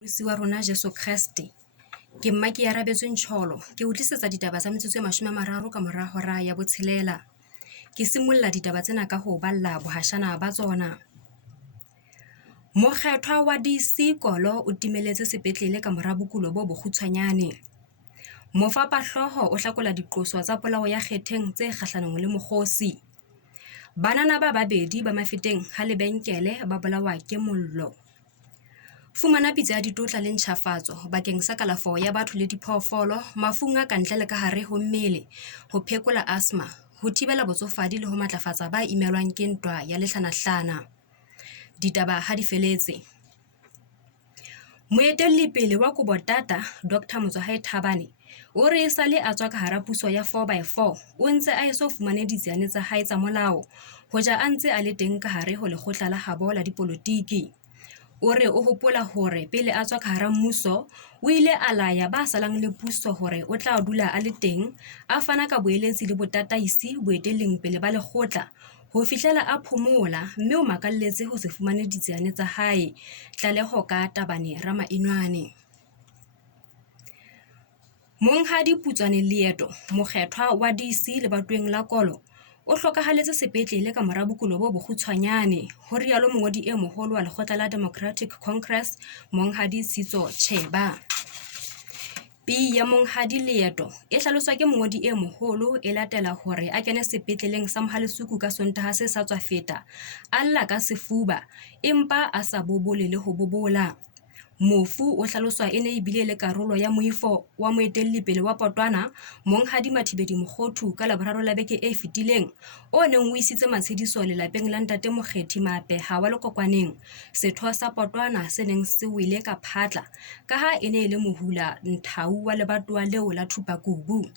Wa rona Jesu Kriste ke Makearabetsoe Ncholo ke utlisetsa ditaba tsa metsotso e 30 ka mora hora ya botshelela. Ke simolla ditaba tsena ka ho balla bohashana ba tsona. Mokgethwa wa DC Kolo o timeletse sepetlele ka mora bokulo bo bokgutshwanyane. Mofapahloho o hlakola diqoso tsa polao ya kgetheng tse kgahlanong le mokgosi. Banana ba babedi ba mafeteng ha lebenkele ba bolawa ke mollo. Fumana pitsa ya ditotla le ntjhafatso bakeng sa kalafo ya batho le diphoofolo, mafung a kantle le ka hare ho mmele, ho phekola asthma, ho thibela botsofadi le ho matlafatsa ba imelwang ke ntwa ya lehlanahlana. Ditaba ha di feletse. Moetelli wa Kobotata, Dr. Motswahae Thabane, o re esale a tswa ka hara puso ya 4x4 o ntse a eso fumane ditsiane tsa hae tsa molao, hoja a ntse a le teng ka hare ho lekgotla la habo la dipolotiki. O re o hopola hore pele a tswa ka hara mmuso, o ile a laya ba salang le puso hore o tla dula a le teng, a fana ka boeletsi le botataisi boetelleng pele ba lekgotla, ho fihlela a phomola, mme o makalletse ho se fumane ditsiane tsa hae. Tlaleho ka Tabane Ramainwane. Monghadi Putswane Leeto, mokgethwa wa DC lebatoweng la Kolo, o hlokahaletse sepetlele ka mora bokulo bo bokgutshwanyane, ho rialo mongodi e moholo wa lekgotla la Democratic Congress, Monghadi Sitso Cheba. Pi ya Monghadi Leeto e hlaloswa ke mongodi e moholo e latela hore a kene sepetleleng sa Mohalesuku ka Sontaha se sa tswa feta, a lla ka sefuba, empa a sa bobole le ho bobola. Mofu o hlaloswa e ne e bile le karolo ya moifo wa moetelli wa Potwana, Monghadi Mathibedi Mokgothu ka Laboraro la beke e fetileng, o neng o isitse matshediso lelapeng la ntate Mokgethi Mapeha wa Lekokwaneng, setho sa Potwana se neng se wele ka phatla, ka ha e ne e le mohula nthau wa lebatowa leo la Thupakubu.